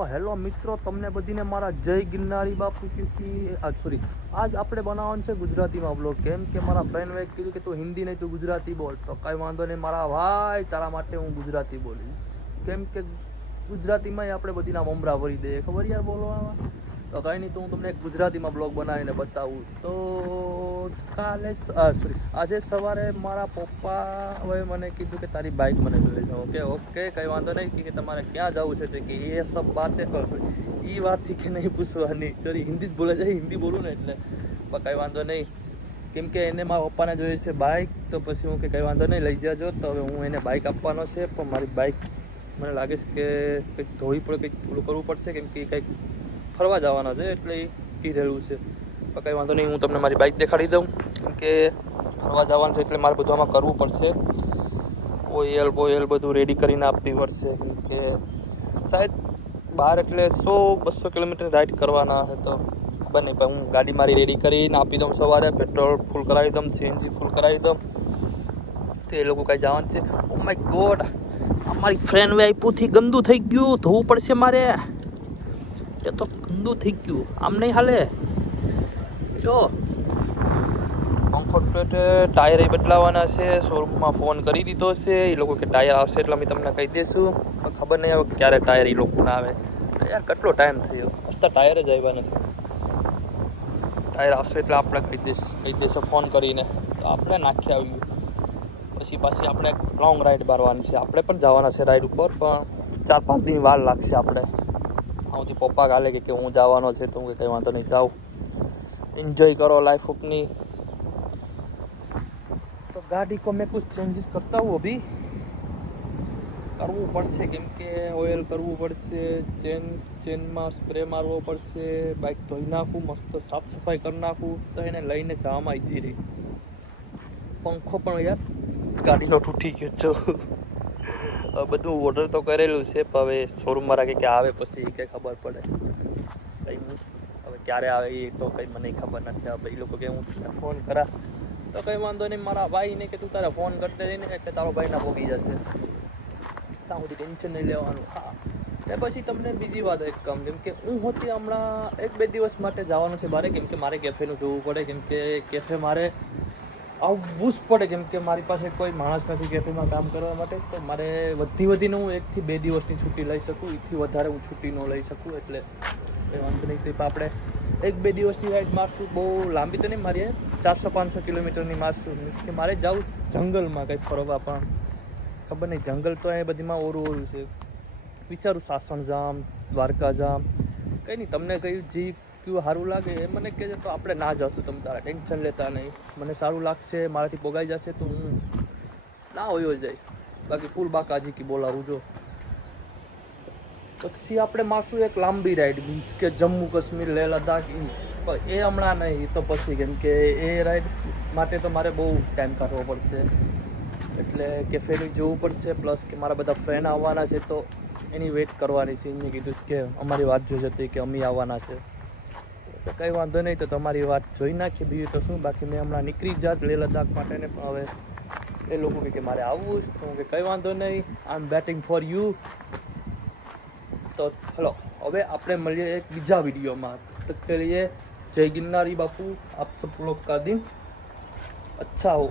તો હેલો મિત્રો, તમને બધીને મારા જય ગિરનારી બાપુ. સોરી, આજ આપણે બનાવવાનું છે ગુજરાતીમાં બ્લોગ. કેમ કે મારા ફ્રેન્ડે કીધું કે તું હિન્દી નહીં તું ગુજરાતી બોલ. તો કાંઈ વાંધો નહીં મારા ભાઈ, તારા માટે હું ગુજરાતી બોલીશ. કેમ કે ગુજરાતીમાં આપણે બધીના મમરા ભરી દઈએ, ખબર યાર બોલવામાં. તો કાંઈ નહીં, તો હું તમને એક ગુજરાતીમાં બ્લોગ બનાવીને બતાવું. તો આજે સવારે મારા પપ્પા હવે મને કીધું કે તારી બાઇક મને લઈ જાઓ. ઓકે કંઈ વાંધો નહીં કે તમારે ક્યાં જવું છે કે એ સબ બાતે એ વાતથી કે નહીં પૂછવાની. સોરી, હિન્દી જ બોલે છે, હિન્દી બોલું ને એટલે. પણ કંઈ વાંધો નહીં, કેમ કે એને મારા પપ્પાને જોઈએ છે બાઇક. તો પછી હું કે કંઈ વાંધો નહીં લઈ જજો. તો હવે હું એને બાઇક આપવાનો છે, પણ મારી બાઇક મને લાગે છે કે કંઈક ધોવી પડે, કંઈક ઓલું કરવું પડશે. કેમ કે કંઈક ફરવા જવાના છે એટલે એ કીધેલું છે. પણ કંઈ વાંધો નહીં, હું તમને મારી બાઇક દેખાડી દઉં. કેમ કે ફરવા જવાનું છે એટલે મારે બધું આમાં કરવું પડશે. ઓઇલ બધું રેડી કરીને આપવી પડશે. કેમ કે શાયદ બહાર એટલે 100-200 કિલોમીટર રાઇડ કરવાના છે. તો ખબર નહીં, પણ હું ગાડી મારી રેડી કરીને આપી દઉં. સવારે પેટ્રોલ ફૂલ કરાવી દઉં, CNG ફૂલ કરાવી દઉં. તો એ લોકો કાંઈ જવાનું છે. ઓ માય ગોડ, અમારી ફ્રેન્ડ વાઈપુથી ગંદુ થઈ ગયું, ધોવું પડશે મારે. એ તો ગંદુ થઈ ગયું, આમ નહીં હાલે. જો કમ્ફર્ટ ટાયર બદલાવાના છે, શોરૂમમાં ફોન કરી દીધો છે. એ લોકો કે ટાયર આવશે એટલે અમે તમને કહી દઈશું. પણ ખબર નહીં હવે ક્યારે ટાયર એ લોકોના આવે. યાર કેટલો ટાઈમ થયો, અત્યારે ટાયર જ આવ્યા નથી. ટાયર આવશે એટલે આપણે કહી દઈશું ફોન કરીને. તો આપણે નાખી આવ્યું. પછી આપણે લોંગ રાઈડ મારવાની છે. આપણે પણ જવાના છે રાઈડ ઉપર, પણ 4-5 દિન વાર લાગશે. આપણે આમાંથી પપ્પા કાલે કે હું જવાનો છે, તો હું કંઈ વાંધો નહીં, જાઉં एंजॉय करो लाइफ अपनी. तो गाड़ी को मैं कुछ चेंजेस करता हूँ. अभी કરવું પડશે, કેમ કે ઓઇલ કરવું પડશે, ચેનમાં સ્પ્રે મારવો પડશે, બાઇક ધોઈ નાખું, મસ્ત સાફ સફાઈ કરી નાખું. તો એને લઈને જવામાં ઈજી રહી. પંખો પણ યાર ગાડીનો તૂટી ગયો છો. બધું ઓર્ડર તો કરેલું છે, પણ હવે શોરૂમમાં રાખે કે આવે પછી કંઈ ખબર પડે. કંઈ હવે ક્યારે આવે એ તો કંઈ મને ખબર નથી. હવે એ લોકો કે હું ફોન કરા તો કંઈ વાંધો નહીં. મારા ભાઈને કે તું તારે ફોન કરતે જઈને એટલે તારો ભાઈ ના પોગી જશે. ત્યાં સુધી ટેન્શન નહીં લેવાનું. હા, ને પછી તમને બીજી વાત એક કામ, કેમ કે હું હોતી હમણાં 1-2 દિવસ માટે જવાનું છે બહાર. કેમ કે મારે કેફેનું જોવું પડે. કેમ કે કેફે મારે આવવું જ પડે. કેમ કે મારી પાસે કોઈ માણસ નથી કેફેમાં કામ કરવા માટે. તો મારે વધીને હું 1 થી 2 દિવસની છૂટી લઈ શકું. એથી વધારે હું છૂટી ન લઈ શકું. એટલે કંઈ વાંધો નહીં. તો આપણે 1-2 દિવસની રાઈડ મારશું. બહુ લાંબી તો નહીં મારીએ, 400-500 કિલોમીટરની મારશું. મીન્સ કે મારે જવું જંગલમાં કંઈક ફરવા. પણ ખબર નહીં, જંગલ તો અહીંયા બધીમાં ઓરું છે. વિચારું સાસણ જામ, દ્વારકા જામ. કંઈ નહીં, તમને કયું સારું લાગે એ મને કહેજો. તો આપણે ના જશું, તમે તારા ટેન્શન લેતા નહીં. મને સારું લાગશે, મારાથી પોગાઈ જશે તો હું ના હોયો જઈશ. બાકી ફૂલ બાકાજી કી બોલાવું. જો પછી આપણે મારશું એક લાંબી રાઈડ, મીન્સ કે જમ્મુ કાશ્મીર, લેહ લદ્દાખ. પણ એ હમણાં નહીં, તો પછી. કેમ કે એ રાઈડ માટે તો મારે બહુ ટાઈમ કાઢવો પડશે. એટલે કેફેનું જોવું પડશે. પ્લસ કે મારા બધા ફ્રેન્ડ આવવાના છે, તો એની વેઇટ કરવાની છે. એને કીધું કે અમારી વાત જોઈ જતી કે અમે આવવાના છે. તો કંઈ વાંધો નહીં, તો તમારી વાત જોઈ નાખીએ. બીજું તો શું, બાકી મેં હમણાં નીકળી જાત લેહ લદ્દાખ માટે ને. પણ હવે એ લોકો કે મારે આવવું જ. તો હું કે કંઈ વાંધો નહીં, આઈ એમ બેટિંગ ફોર યુ. તો ચલો હવે આપણે મળીએ એક બીજા વિડીયોમાં. તબ તક के लिए जय गिरनारी बापू. आप सब लोग का दिन अच्छा हो.